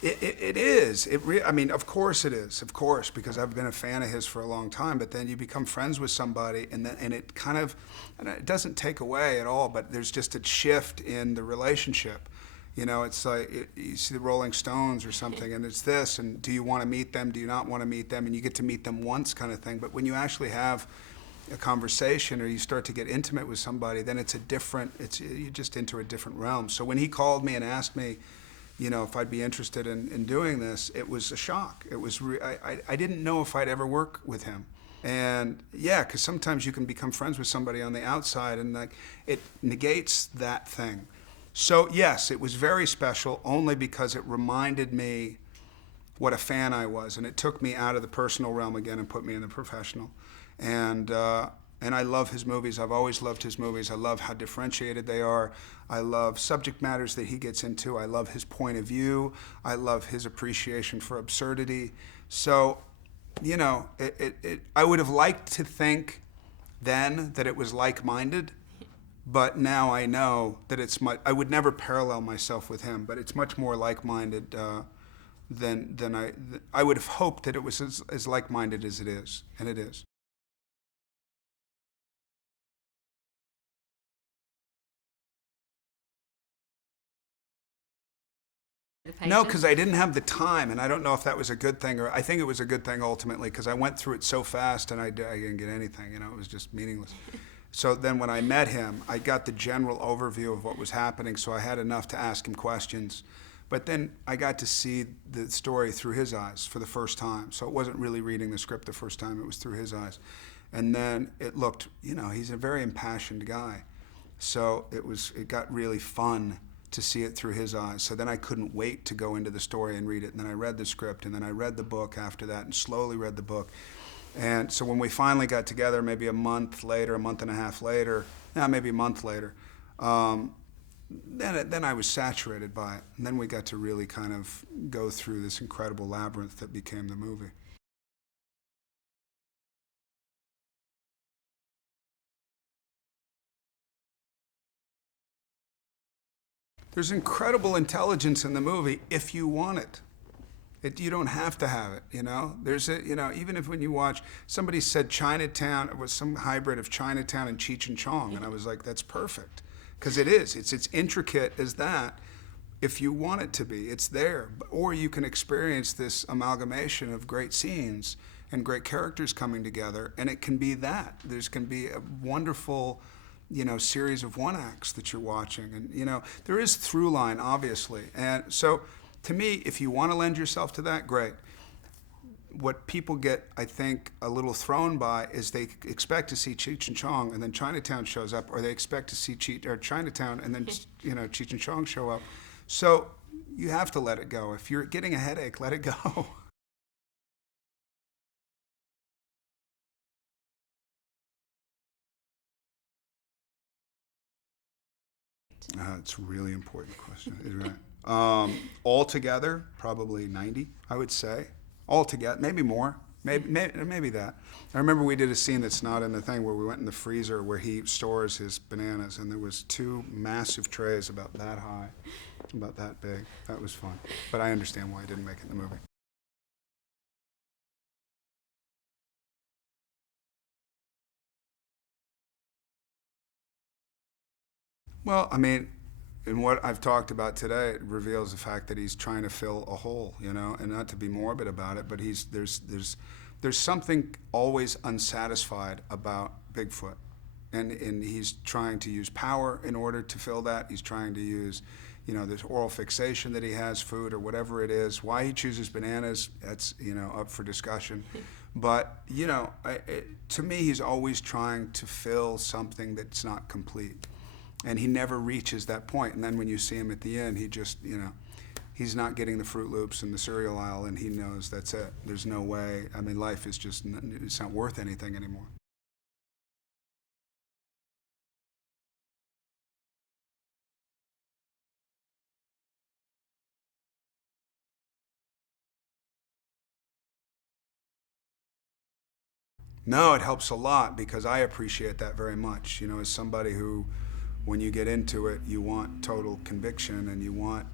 It is. I mean, of course it is. Of course, because I've been a fan of his for a long time. But then you become friends with somebody, and it kind of, and it doesn't take away at all. But there's just a shift in the relationship. You know, it's like you see the Rolling Stones or something, and it's this, and do you want to meet them? Do you not want to meet them? And you get to meet them once, kind of thing. But when you actually have a conversation or you start to get intimate with somebody, then it's a different. You just enter a different realm. So when he called me and asked me, you know, if I'd be interested in doing this, it was a shock. It was I didn't know if I'd ever work with him. And yeah, because sometimes you can become friends with somebody on the outside and like it negates that thing. So yes, it was very special only because it reminded me what a fan I was, and it took me out of the personal realm again and put me in the professional. And I love his movies. I've always loved his movies. I love how differentiated they are. I love subject matters that he gets into. I love his point of view. I love his appreciation for absurdity. So, you know, I would have liked to think then that it was like-minded, but now I know that it's much, I would never parallel myself with him, but it's much more like-minded than I would have hoped that it was as like-minded as it is, and it is. No, because I didn't have the time, and I don't know if that was a good thing, or I think it was a good thing ultimately, because I went through it so fast and I didn't get anything, you know, it was just meaningless. So then when I met him, I got the general overview of what was happening, so I had enough to ask him questions. But then I got to see the story through his eyes for the first time. So it wasn't really reading the script the first time, it was through his eyes. And then it looked, you know, he's a very impassioned guy. So it got really fun to see it through his eyes. So then I couldn't wait to go into the story and read it. And then I read the script, and then I read the book after that, and slowly read the book. And so when we finally got together, maybe a month later, a month and a half later, maybe a month later, then I was saturated by it. And then we got to really kind of go through this incredible labyrinth that became the movie. There's incredible intelligence in the movie if you want it. You don't have to have it, you know? Even if when you watch, somebody said Chinatown, it was some hybrid of Chinatown and Cheech and Chong, and I was like, that's perfect. Because it is. It's intricate as that. If you want it to be, it's there. Or you can experience this amalgamation of great scenes and great characters coming together, and it can be that. There's can be a wonderful, you know, series of one acts that you're watching. And, you know, there is through line, obviously. And so, to me, if you want to lend yourself to that, great. What people get, I think, a little thrown by is they expect to see Cheech and Chong, and then Chinatown shows up, or they expect to see Chinatown, and then you know Cheech and Chong show up. So you have to let it go. If you're getting a headache, let it go. It's a really important question. Right. Altogether, probably 90, I would say. Altogether, maybe more, maybe that. I remember we did a scene that's not in the thing where we went in the freezer where he stores his bananas, and there was two massive trays about that high, about that big. That was fun. But I understand why I didn't make it in the movie. Well, I mean, in what I've talked about today, it reveals the fact that he's trying to fill a hole, you know, and not to be morbid about it, but there's something always unsatisfied about Bigfoot, and he's trying to use power in order to fill that. He's trying to use, you know, this oral fixation that he has, food or whatever it is. Why he chooses bananas, that's, you know, up for discussion. But, you know, to me, he's always trying to fill something that's not complete. And he never reaches that point. And then when you see him at the end, he just, you know, he's not getting the Fruit Loops in the cereal aisle, and he knows that's it. There's no way. I mean, life is just, it's not worth anything anymore. No, it helps a lot because I appreciate that very much. You know, as somebody who, when you get into it, you want total conviction, and you want,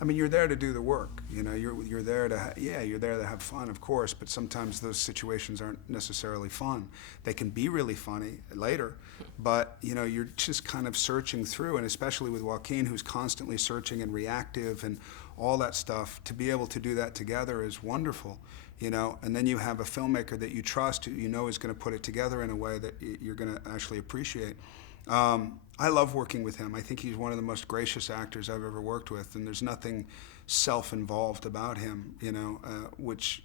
I mean, you're there to do the work. You know, you're there to you're there to have fun, of course. But sometimes those situations aren't necessarily fun. They can be really funny later, but you know, you're just kind of searching through, and especially with Joaquin, who's constantly searching and reactive and all that stuff. To be able to do that together is wonderful. You know, and then you have a filmmaker that you trust, who you know is going to put it together in a way that you're going to actually appreciate. I love working with him. I think he's one of the most gracious actors I've ever worked with, and there's nothing self-involved about him, you know, which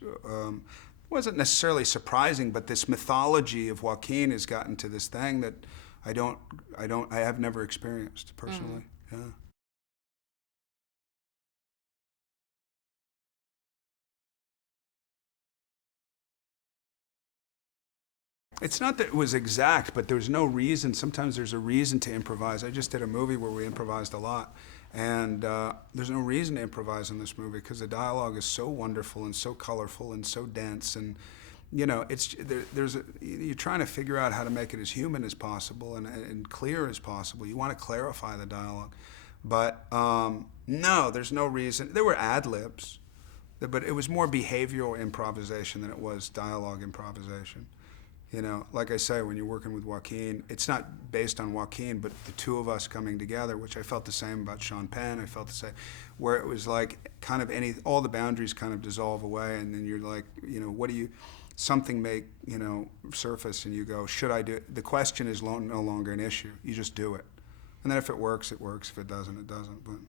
wasn't necessarily surprising, but this mythology of Joaquin has gotten to this thing that I have never experienced personally. Yeah. It's not that it was exact, but there's no reason. Sometimes there's a reason to improvise. I just did a movie where we improvised a lot, and there's no reason to improvise in this movie because the dialogue is so wonderful and so colorful and so dense, and you know, you're trying to figure out how to make it as human as possible and clear as possible. You want to clarify the dialogue, but no, there's no reason. There were ad libs, but it was more behavioral improvisation than it was dialogue improvisation. You know, like I say, when you're working with Joaquin, it's not based on Joaquin, but the two of us coming together, which I felt the same about Sean Penn. I felt the same, where it was like kind of all the boundaries kind of dissolve away, and then you're like, you know, something may, you know, surface, and you go, should I do it? The question is no longer an issue. You just do it. And then if it works, it works. If it doesn't, it doesn't. But